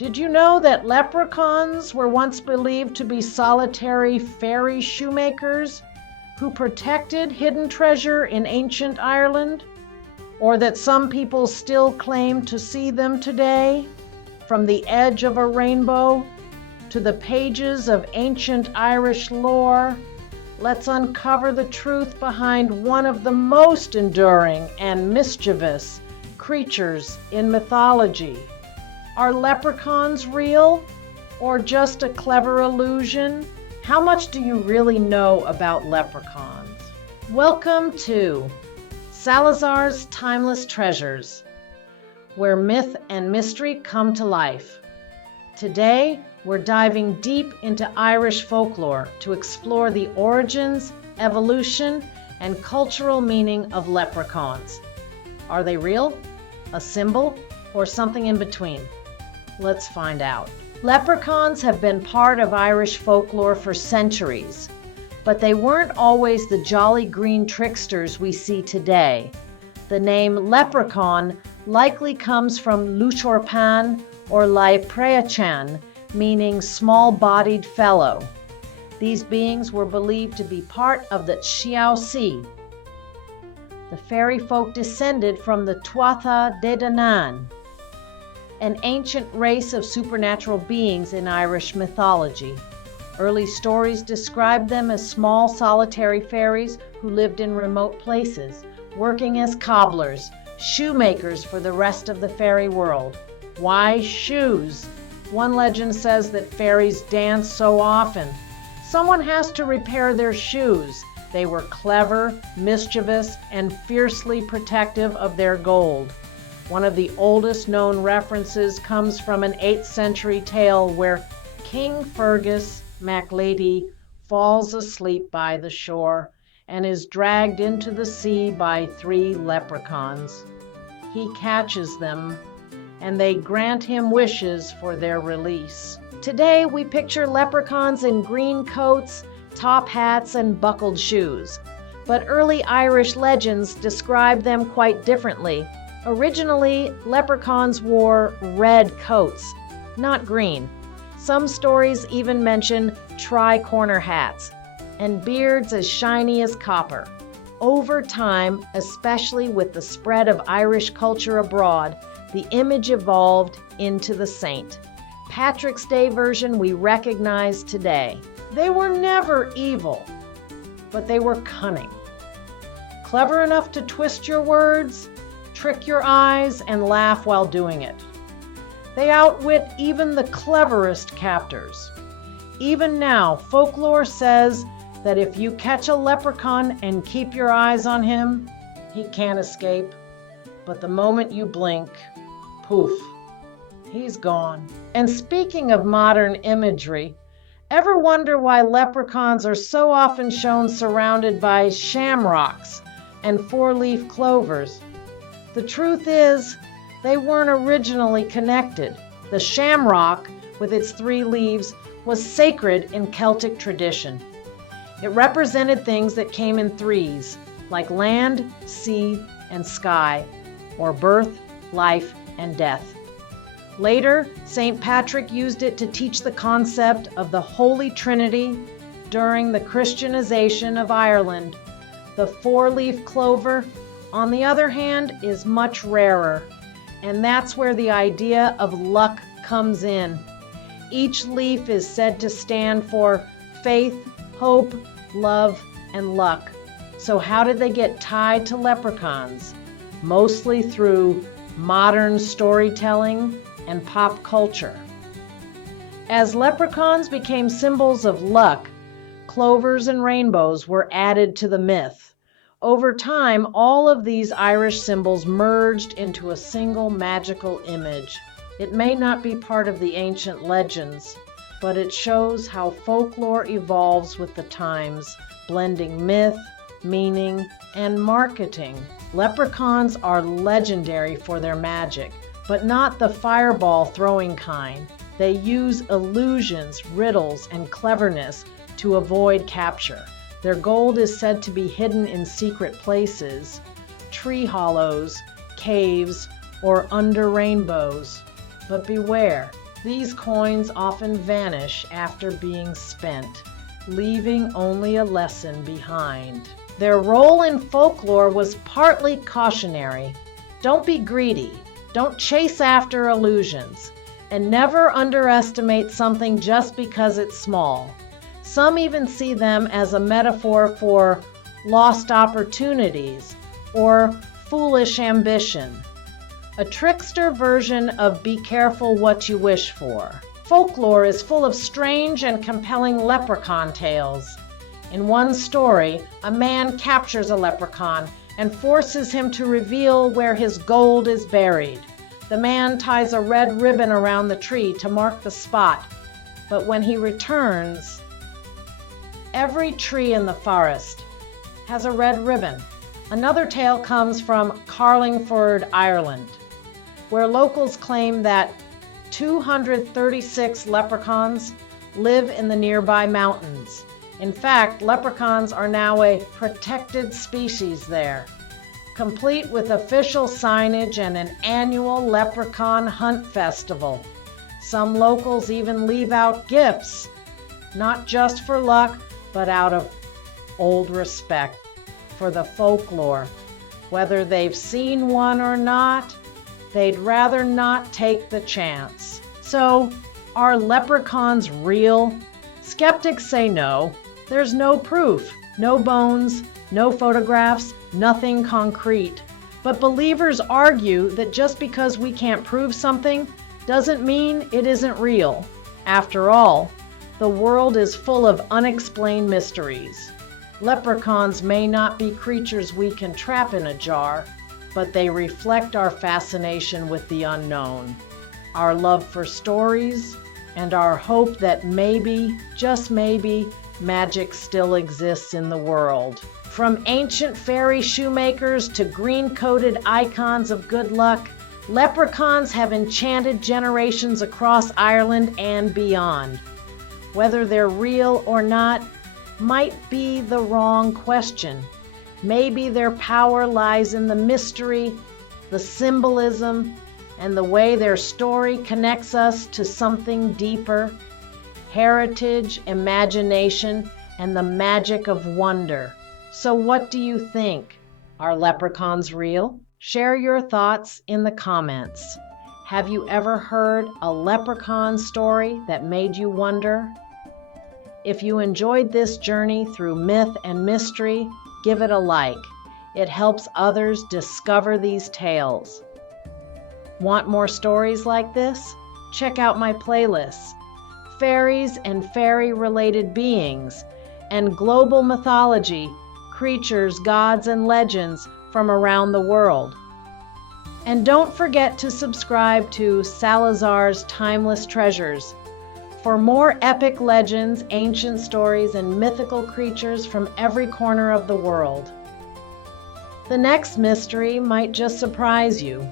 Did you know that leprechauns were once believed to be solitary fairy shoemakers who protected hidden treasure in ancient Ireland? Or that some people still claim to see them today? From the edge of a rainbow to the pages of ancient Irish lore, let's uncover the truth behind one of the most enduring and mischievous creatures in mythology. Are leprechauns real or just a clever illusion? How much do you really know about leprechauns? Welcome to Salazar's Timeless Treasures, where myth and mystery come to life. Today, we're diving deep into Irish folklore to explore the origins, evolution, and cultural meaning of leprechauns. Are they real, a symbol, or something in between? Let's find out. Leprechauns have been part of Irish folklore for centuries, but they weren't always the jolly green tricksters we see today. The name leprechaun likely comes from Leprechaun or Leprechauns, meaning small-bodied fellow. These beings were believed to be part of the Siouxsie. The fairy folk descended from the Tuatha De Danann, an ancient race of supernatural beings in Irish mythology. Early stories described them as small, solitary fairies who lived in remote places, working as cobblers, shoemakers for the rest of the fairy world. Why shoes? One legend says that fairies dance so often. Someone has to repair their shoes. They were clever, mischievous, and fiercely protective of their gold. One of the oldest known references comes from an 8th century tale where King Fergus MacLady falls asleep by the shore and is dragged into the sea by 3 leprechauns. He catches them, and they grant him wishes for their release. Today, we picture leprechauns in green coats, top hats, and buckled shoes. But early Irish legends describe them quite differently. Originally, leprechauns wore red coats, not green. Some stories even mention tri-corner hats and beards as shiny as copper. Over time, especially with the spread of Irish culture abroad, the image evolved into the saint. Patrick's Day version we recognize today. They were never evil, but they were cunning. Clever enough to twist your words, trick your eyes, and laugh while doing it. They outwit even the cleverest captors. Even now, folklore says that if you catch a leprechaun and keep your eyes on him, he can't escape. But the moment you blink, poof, he's gone. And speaking of modern imagery, ever wonder why leprechauns are so often shown surrounded by shamrocks and 4-leaf clovers? The truth is, they weren't originally connected. The shamrock, with its 3 leaves, was sacred in Celtic tradition. It represented things that came in threes, like land, sea, and sky, or birth, life, and death. Later, St. Patrick used it to teach the concept of the Holy Trinity during the Christianization of Ireland. The 4-leaf clover, on the other hand, is much rarer, and that's where the idea of luck comes in. Each leaf is said to stand for faith, hope, love, and luck. So how did they get tied to leprechauns? Mostly through modern storytelling and pop culture. As leprechauns became symbols of luck, clovers and rainbows were added to the myth. Over time, all of these Irish symbols merged into a single magical image. It may not be part of the ancient legends, but it shows how folklore evolves with the times, blending myth, meaning, and marketing. Leprechauns are legendary for their magic, but not the fireball throwing kind. They use illusions, riddles, and cleverness to avoid capture. Their gold is said to be hidden in secret places, tree hollows, caves, or under rainbows. But beware, These coins often vanish after being spent, leaving only a lesson behind. Their role in folklore was partly cautionary. Don't be greedy, don't chase after illusions, and never underestimate something just because it's small. Some even see them as a metaphor for lost opportunities or foolish ambition. A trickster version of be careful what you wish for. Folklore is full of strange and compelling leprechaun tales. In one story, a man captures a leprechaun and forces him to reveal where his gold is buried. The man ties a red ribbon around the tree to mark the spot, but when he returns, every tree in the forest has a red ribbon. Another tale comes from Carlingford, Ireland, where locals claim that 236 leprechauns live in the nearby mountains. In fact, leprechauns are now a protected species there, complete with official signage and an annual leprechaun hunt festival. Some locals even leave out gifts, not just for luck, but out of old respect for the folklore. Whether they've seen one or not, they'd rather not take the chance. So, are leprechauns real? Skeptics say no. There's no proof, no bones, no photographs, nothing concrete. But believers argue that just because we can't prove something doesn't mean it isn't real. After all, the world is full of unexplained mysteries. Leprechauns may not be creatures we can trap in a jar, but they reflect our fascination with the unknown, our love for stories, and our hope that maybe, just maybe, magic still exists in the world. From ancient fairy shoemakers to green-coated icons of good luck, leprechauns have enchanted generations across Ireland and beyond. Whether they're real or not might be the wrong question. Maybe their power lies in the mystery, the symbolism, and the way their story connects us to something deeper, heritage, imagination, and the magic of wonder. So what do you think? Are leprechauns real? Share your thoughts in the comments. Have you ever heard a leprechaun story that made you wonder? If you enjoyed this journey through myth and mystery, give it a like. It helps others discover these tales. Want more stories like this? Check out my playlists, Fairies and Fairy-related Beings, and Global Mythology, Creatures, Gods, and Legends from around the world. And don't forget to subscribe to Salazar's Timeless Treasures for more epic legends, ancient stories, and mythical creatures from every corner of the world. The next mystery might just surprise you.